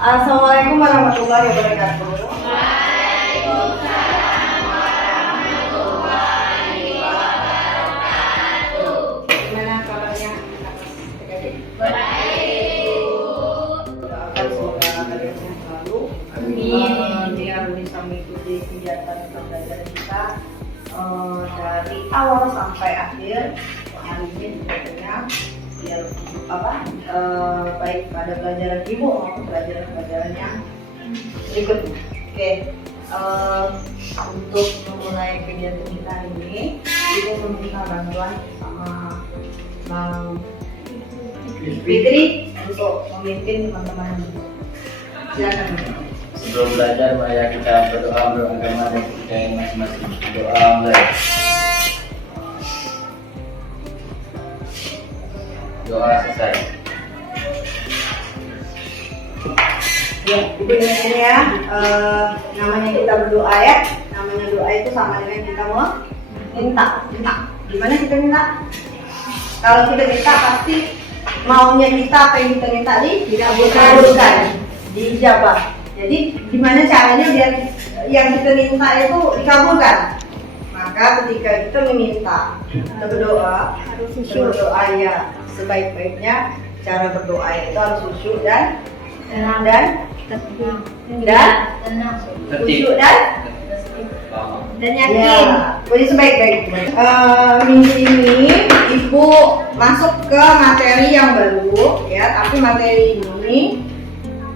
Assalamualaikum warahmatullahi wabarakatuh. Gimana kabarnya adik-adik? Doakan semoga kalian sehat selalu. Biar bisa mengikuti kegiatan pembelajaran kita dari awal sampai akhir hari ini tentunya biar baik pada pelajaran ibu maupun pelajaran yang berikutnya. Oke, untuk memulai kegiatan kita ini, ibu meminta bantuan sama Bang Fitri untuk memimpin teman-teman. Silakan. Sebelum belajar, mari kita berdoa menurut agama dan kepercayaan masing-masing. Doa mulai. Doa selesai. Ya, ibu ingat ini ya, namanya kita berdoa ya. Namanya doa itu sama dengan kita mau minta. Gimana kita minta? Kalau kita minta pasti maunya kita, apa yang kita minta dikabulkan, dijabah. Jadi gimana caranya biar yang kita minta itu dikabulkan? Maka ketika kita meminta, kita berdoa, ya sebaik-baiknya cara berdoa itu harus khusyuk dan khusyuk dan yakin. Jadi sebaik-baiknya. Minggu ini ibu masuk ke materi yang baru ya, tapi materi ini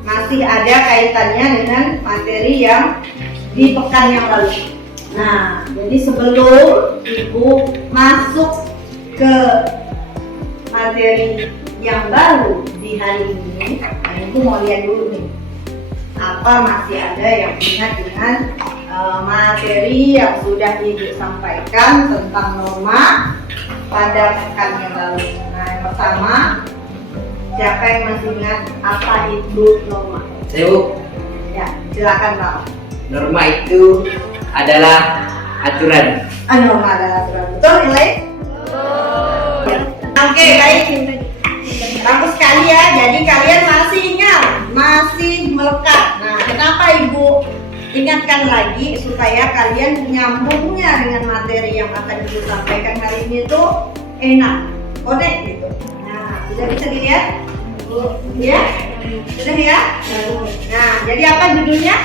masih ada kaitannya dengan materi yang di pekan yang lalu. Nah, jadi sebelum ibu masuk ke materi yang baru di hari ini, ibu mau lihat dulu nih, apa masih ada yang ingat dengan materi yang sudah ibu sampaikan tentang norma pada pekan yang lalu. Nah, yang pertama, siapa yang masih ingat apa itu norma? Ibu, Ya, silakan Pak. norma itu adalah aturan. Norma adalah aturan. Betul, nilai? Oke, baik. Bagus sekali ya. Jadi kalian masih ingat, masih melekat. Nah, kenapa Ibu ingatkan lagi supaya kalian nyambungnya dengan materi yang akan Ibu sampaikan hari ini itu enak, connect gitu. Nah, sudah bisa dilihat? Ya? Sudah ya? Nah, jadi apa judulnya?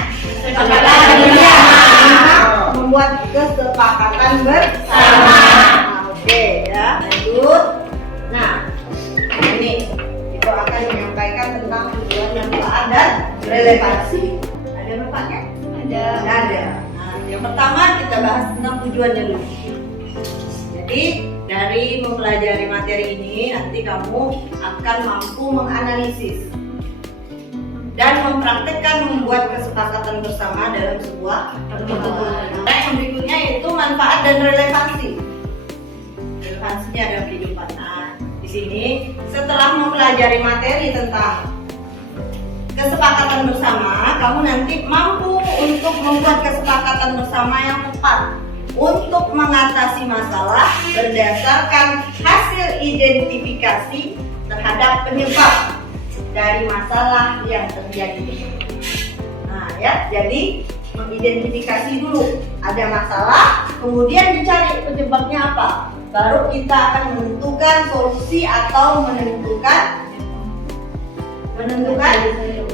Membuat kesepakatan bersama. Oke ya, lanjut. Nah, ini Ibu akan menyampaikan tentang tujuan, manfaat dan relevansi. Ada bapaknya? Ada. Nah, yang pertama kita bahas tentang tujuannya dulu. Jadi dari mempelajari materi ini nanti kamu akan mampu menganalisis dan mempraktekkan membuat kesepakatan bersama dalam sebuah pertemuan. Nah, yang berikutnya yaitu manfaat dan relevansi. Relevansinya dalam kehidupan. Nah, di sini setelah mempelajari materi tentang kesepakatan bersama, kamu nanti mampu untuk membuat kesepakatan bersama yang tepat untuk mengatasi masalah berdasarkan hasil identifikasi terhadap penyebab dari masalah yang terjadi. Nah ya, jadi mengidentifikasi dulu ada masalah, kemudian dicari penyebabnya apa, baru kita akan menentukan solusi atau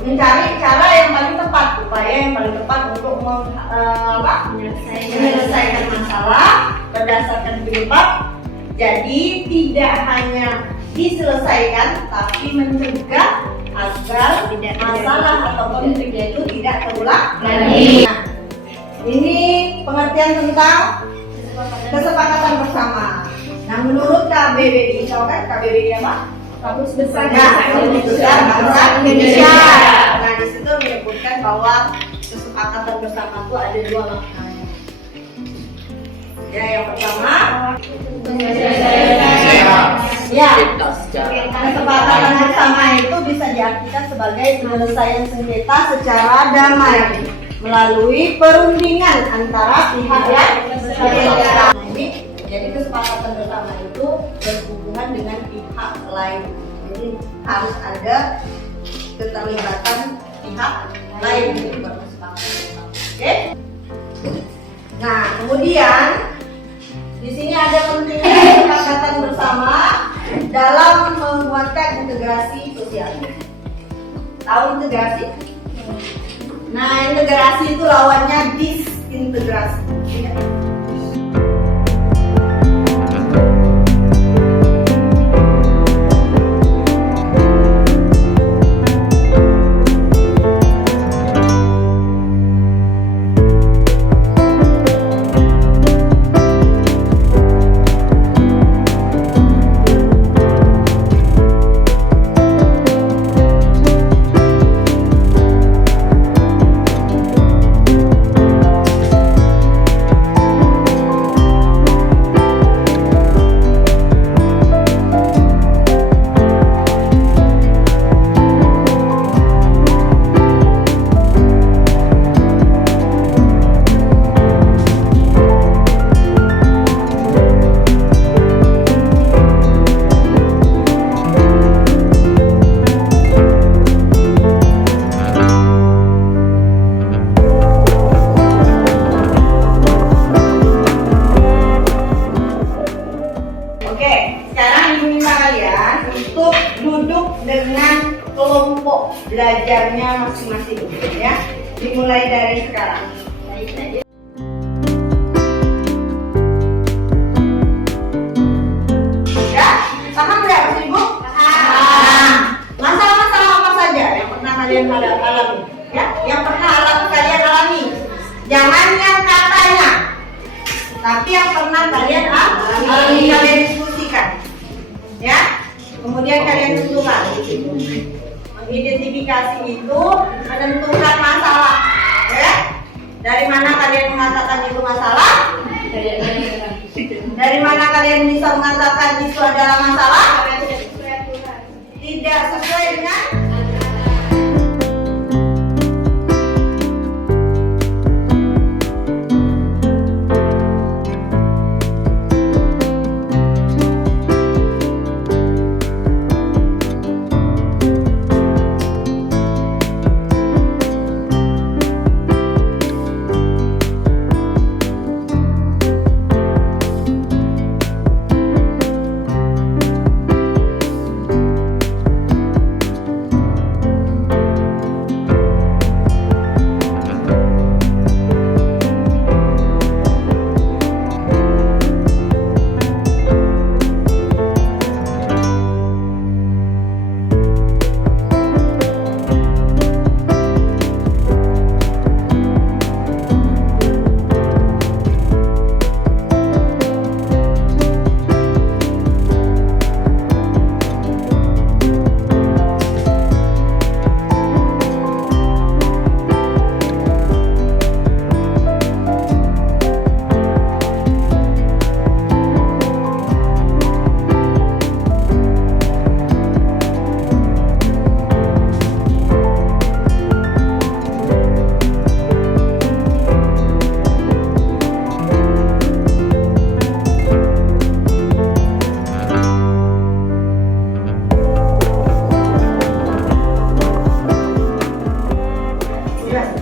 mencari cara yang paling tepat, upaya yang paling tepat untuk menyelesaikan masalah berdasarkan penyebab. Jadi tidak hanya diselesaikan, tapi mencegah agar masalah atau konfliknya itu tidak terulang lagi. Nah, ini pengertian tentang kesepakatan bersama. Nah, menurut KBBI, tahu kan KBBI apa? Kamus Besar Bangsa Indonesia. Nah, di situ menyebutkan bahwa kesepakatan bersama itu ada dua maknanya. Ya, yang pertama, kesepakatan bersama itu bisa diartikan sebagai penyelesaian sengketa secara damai melalui perundingan antara pihak yang bersengketa. Nah, ini jadi kesepakatan bersama itu berhubungan dengan pihak lain. Jadi harus ada keterlibatan pihak lain gitu oke? Nah, kemudian di sini ada pentingnya kesepakatan bersama dalam menguatkan integrasi sosial. Tahu integrasi? Nah, integrasi itu lawannya disintegrasi. Dengan kelompok belajarnya masing-masing ya, dimulai dari sekarang. Ya, paham nggak Mas Ibu? Paham. Masalah-masalah apa saja yang pernah kalian alami? Ya, yang pernah kalian alami. Jangan yang katanya, tapi yang pernah kalian alami, kalian diskusikan. Ya. Kemudian kalian tentukan, mengidentifikasi itu menentukan masalah, ya. Dari mana kalian mengatakan itu masalah? Dari mana kalian bisa mengatakan itu adalah masalah? Tidak sesuai dengan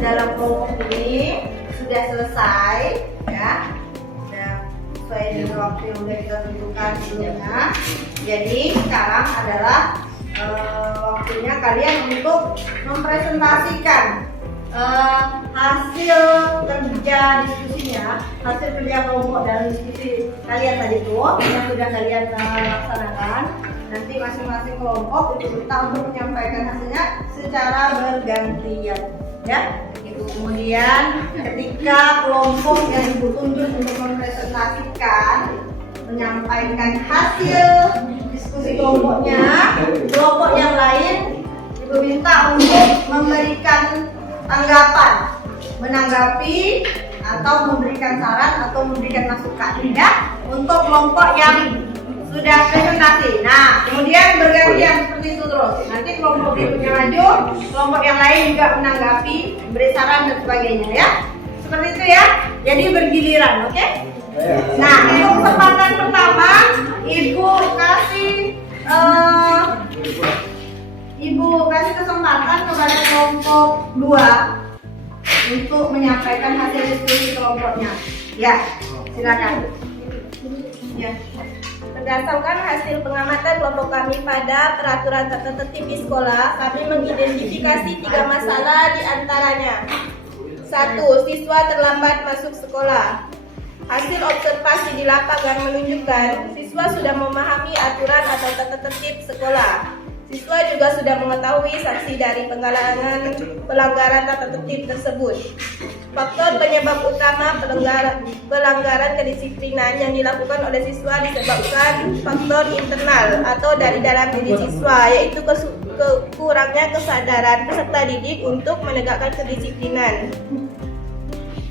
dalam kelompok ini sudah selesai ya, sudah sesuai dengan waktu yang sudah kita tentukan sebelumnya. Jadi sekarang adalah waktunya kalian untuk mempresentasikan hasil kerja diskusinya, hasil kerja kelompok dan diskusi kalian tadi itu yang sudah kalian laksanakan. Nanti masing-masing kelompok diminta untuk menyampaikan hasilnya secara bergantian ya. Kemudian ketika kelompok yang ibu tunjuk untuk mempresentasikan menyampaikan hasil diskusi kelompoknya, kelompok yang lain ibu minta untuk memberikan tanggapan, menanggapi atau memberikan saran atau memberikan masukan ya untuk kelompok yang sudah presentasi. Nah, kemudian bergantian seperti itu terus. Nanti kelompok berikutnya maju, kelompok yang lain juga menanggapi, beri saran dan sebagainya ya. Seperti itu ya. Jadi bergiliran, oke? Nah, untuk kesempatan pertama, Ibu kasih kesempatan kepada kelompok kelompok 2 untuk menyampaikan hasil diskusi kelompoknya. Ya, silakan. Ya. Berdasarkan hasil pengamatan kelompok kami pada peraturan tata tertib di sekolah, kami mengidentifikasi 3 masalah di antaranya. 1. Siswa terlambat masuk sekolah. Hasil observasi di lapangan menunjukkan siswa sudah memahami aturan atau tata tertib sekolah. Siswa juga sudah mengetahui sanksi dari pelanggaran tata tertib tersebut. Faktor penyebab utama pelanggaran kedisiplinan yang dilakukan oleh siswa disebabkan faktor internal atau dari dalam diri siswa, yaitu kurangnya kesadaran peserta didik untuk menegakkan kedisiplinan.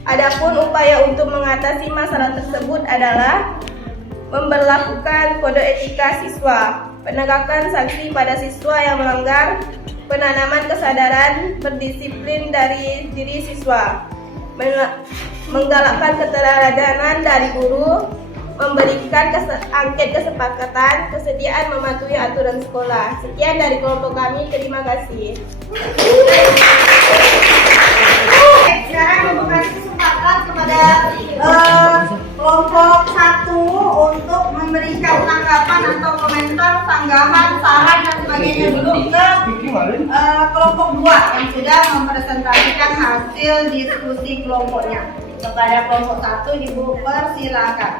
Adapun upaya untuk mengatasi masalah tersebut adalah memberlakukan kode etika siswa, penegakan sanksi pada siswa yang melanggar, penanaman kesadaran berdisiplin dari diri siswa, menggalakkan keteladanan dari guru, memberikan angket kesepakatan, kesediaan mematuhi aturan sekolah. Sekian dari kelompok kami, terima kasih. Sekarang untuk kasih kesempatan kepada kelompok 1 untuk memberikan tanggapan atau komentar, tanggapan, saran dan sebagainya dulu ke kelompok 2 yang sudah mempresentasikan hasil diskusi kelompoknya. Kepada kelompok 1, Ibu persilakan.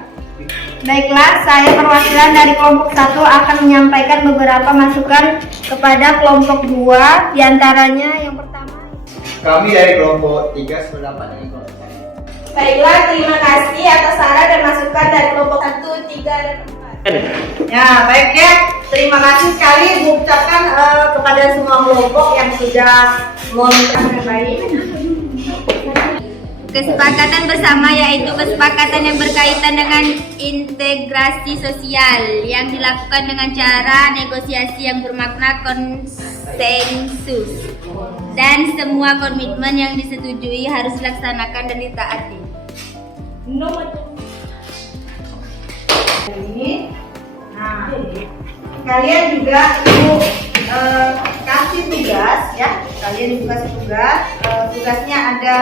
Baiklah, saya perwakilan dari kelompok 1 akan menyampaikan beberapa masukan kepada kelompok 2, diantaranya yang pertama. Kami dari kelompok 3 sependapat dengan kelompok 1. Baiklah, terima kasih atas saran dan masukan dari kelompok 1, 3, dan 4. Ya, baik ya. Terima kasih sekali Ibu ucapkan kepada semua kelompok yang sudah memberikan dengan baik. Kesepakatan bersama yaitu kesepakatan yang berkaitan dengan integrasi sosial yang dilakukan dengan cara negosiasi yang bermakna konsensus, dan semua komitmen yang disetujui harus dilaksanakan dan ditaati. Nah, kalian juga Ibu kasih tugas ya. Kalian dikasih tugas. Tugasnya ada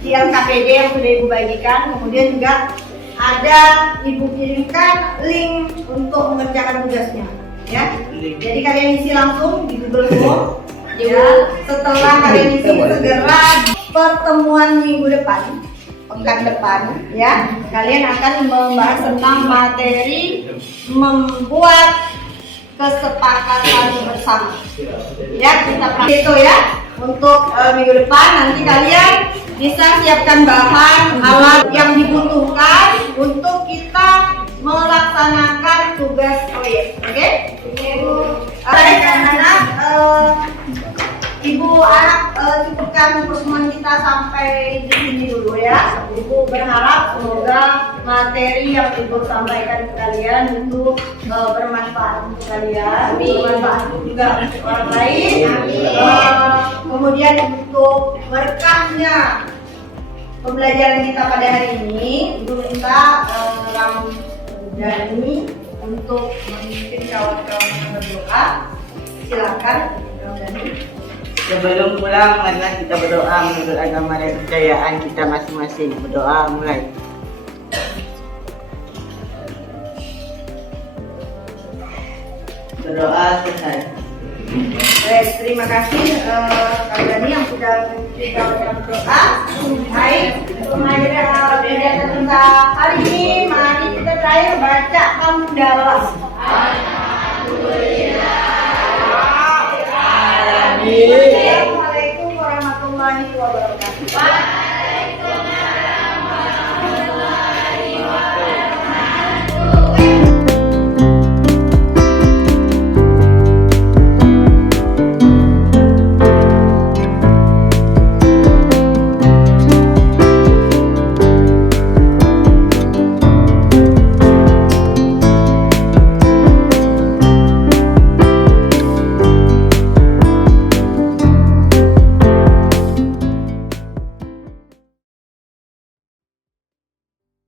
di LKPD yang sudah Ibu bagikan. Kemudian juga ada Ibu kirimkan link untuk mengerjakan tugasnya. Ya. Jadi kalian isi langsung di Google Form. Ya. Setelah kalian isi segera pertemuan minggu depan, pekan depan, ya, kalian akan membahas tentang materi membuat kesepakatan bersama. Ya, kita praktik itu ya. Untuk minggu depan nanti kalian bisa siapkan bahan alat yang dibutuhkan untuk kita melaksanakan tugas proyek. Oke? Baik anak-anak, Ibu anak cukupkan pertemuan kita sampai di sini dulu ya. Ibu berharap semoga materi yang Ibu sampaikan ke kalian itu bermanfaat untuk kalian, bermanfaat juga untuk orang lain. Kemudian untuk berkahnya pembelajaran kita pada hari ini, Ibu minta Ramdhani untuk memimpin kawan-kawan yang berdoa. Silakan Ramdhani. Sebelum pulang, marilah kita berdoa menurut agama dan kepercayaan kita masing-masing. Berdoa mulai. Berdoa selesai. Baik, terima kasih Kak Dani yang sudah kita berdoa. Baik, pembelajaran kita hari ini, mari kita terakhir baca hamdalah. Alhamdulillah.